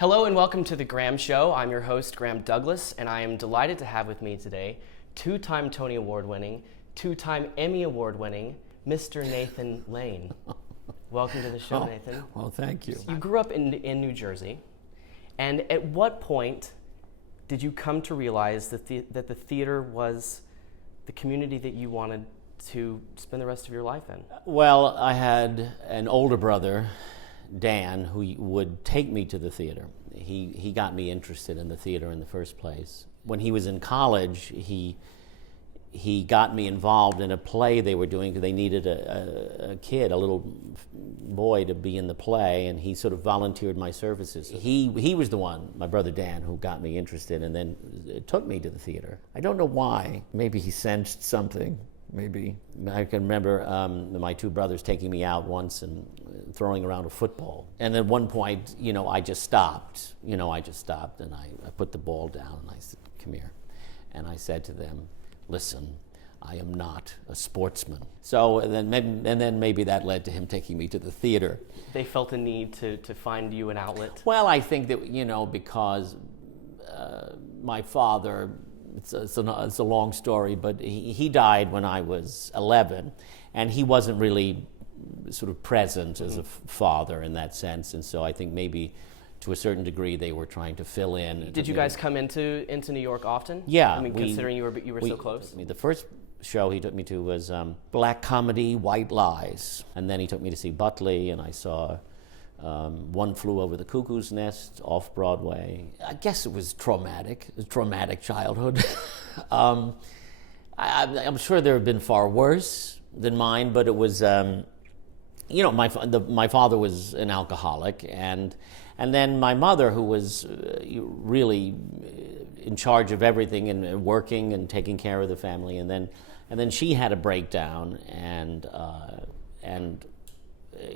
Hello and welcome to The Graham Show. I'm your host, Graham Douglas, and I am delighted to have with me today two-time Tony Award-winning, two-time Emmy Award-winning, Mr. Nathan Lane. Welcome to the show, Nathan. Well, thank you. You grew up in New Jersey, and at what point did you come to realize that the theater was the community that you wanted to spend the rest of your life in? Well, I had an older brother, Dan, who would take me to the theater. He got me interested in the theater in the first place. When he was in college, he got me involved in a play they were doing because they needed a kid, a little boy, to be in the play, and he sort of volunteered my services. He was the one, my brother Dan, who got me interested and then took me to the theater. I don't know why. Maybe he sensed something. Maybe. I can remember my two brothers taking me out once and throwing around a football. And at one point, I just stopped. And I put the ball down and I said, "Come here." And I said to them, "Listen, I am not a sportsman." So and then maybe that led to him taking me to the theater. They felt a need to find you an outlet. Well, I think that, because my father, it's a long story, but he died when I was 11, and he wasn't really sort of present as a father in that sense, and so I think maybe to a certain degree they were trying to fill in. Did you guys come into New York often? Yeah. I mean, considering you were so close? The first show he took me to was black comedy, White Lies, and then he took me to see Butley, and I saw One Flew Over the Cuckoo's Nest off Broadway. I guess it was a traumatic childhood. I'm sure there have been far worse than mine, but it was, my father was an alcoholic, and then my mother, who was really in charge of everything and working and taking care of the family, and then she had a breakdown, and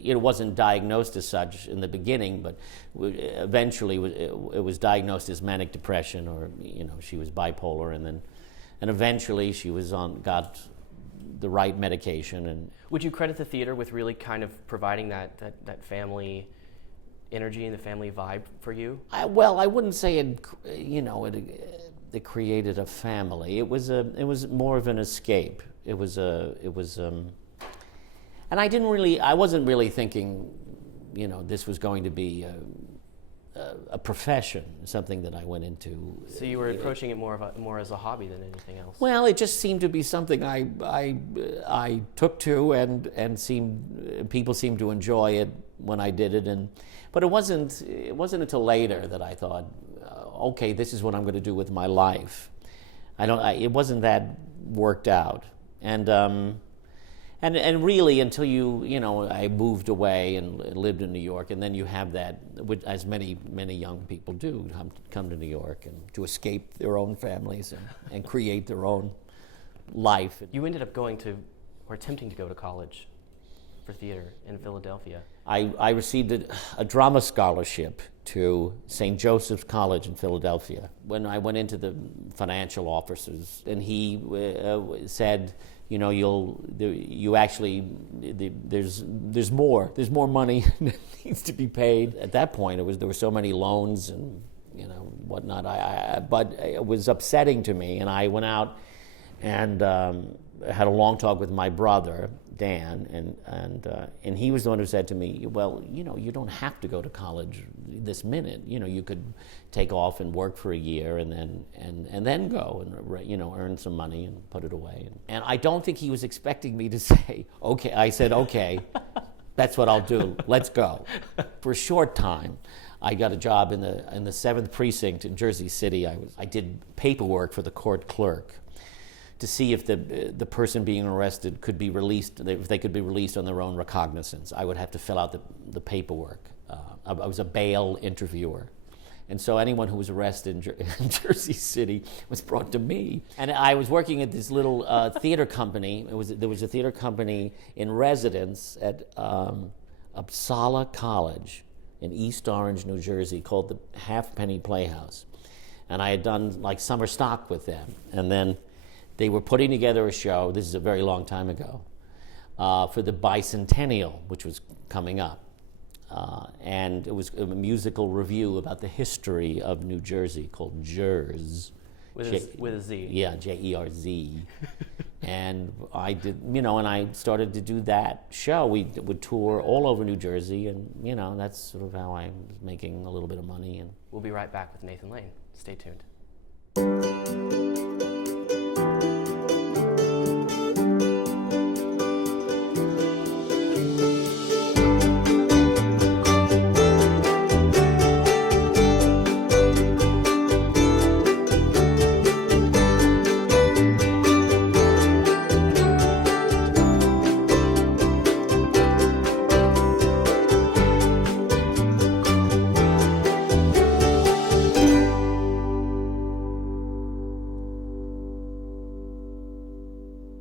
it wasn't diagnosed as such in the beginning, but eventually it was diagnosed as manic depression, or she was bipolar, and eventually she got the right medication. And would you credit the theater with really kind of providing that family energy and the family vibe for you? I wouldn't say it created a family. It was more of an escape. And I wasn't really thinking, this was going to be a profession, something that I went into. So you were approaching it more as a hobby than anything else. Well, it just seemed to be something I took to, and people seemed to enjoy it when I did it, but it wasn't until later that I thought, okay, this is what I'm going to do with my life. It wasn't that worked out, and really until I moved away and lived in New York, and then you have that, as many young people do, come to New York and to escape their own families and create their own life. You ended up attempting to go to college for theater in Philadelphia. I received a drama scholarship to St. Joseph's College in Philadelphia. When I went into the financial officers, and he said, there's more money that needs to be paid. At that point, there were so many loans and whatnot. But it was upsetting to me, and I went out and had a long talk with my brother Dan, and he was the one who said to me, "Well, you don't have to go to college this minute. You could take off and work for a year, and then go and earn some money and put it away." And I don't think he was expecting me to say, "Okay." I said, "Okay, that's what I'll do. Let's go." For a short time, I got a job in the 7th Precinct in Jersey City. I did paperwork for the court clerk to see if the person being arrested could be released, if they could be released on their own recognizance. I would have to fill out the paperwork. I was a bail interviewer. And so anyone who was arrested in Jersey City was brought to me. And I was working at this little theater company. There was a theater company in residence at Uppsala College in East Orange, New Jersey, called the Halfpenny Playhouse. And I had done like summer stock with them. And then they were putting together a show, this is a very long time ago, for the bicentennial, which was coming up. and it was a musical review about the history of New Jersey called Jerz. With a Z. Yeah, Jerz. And I did, and I started to do that show. We would tour all over New Jersey, and, that's sort of how I was making a little bit of money. And we'll be right back with Nathan Lane. Stay tuned.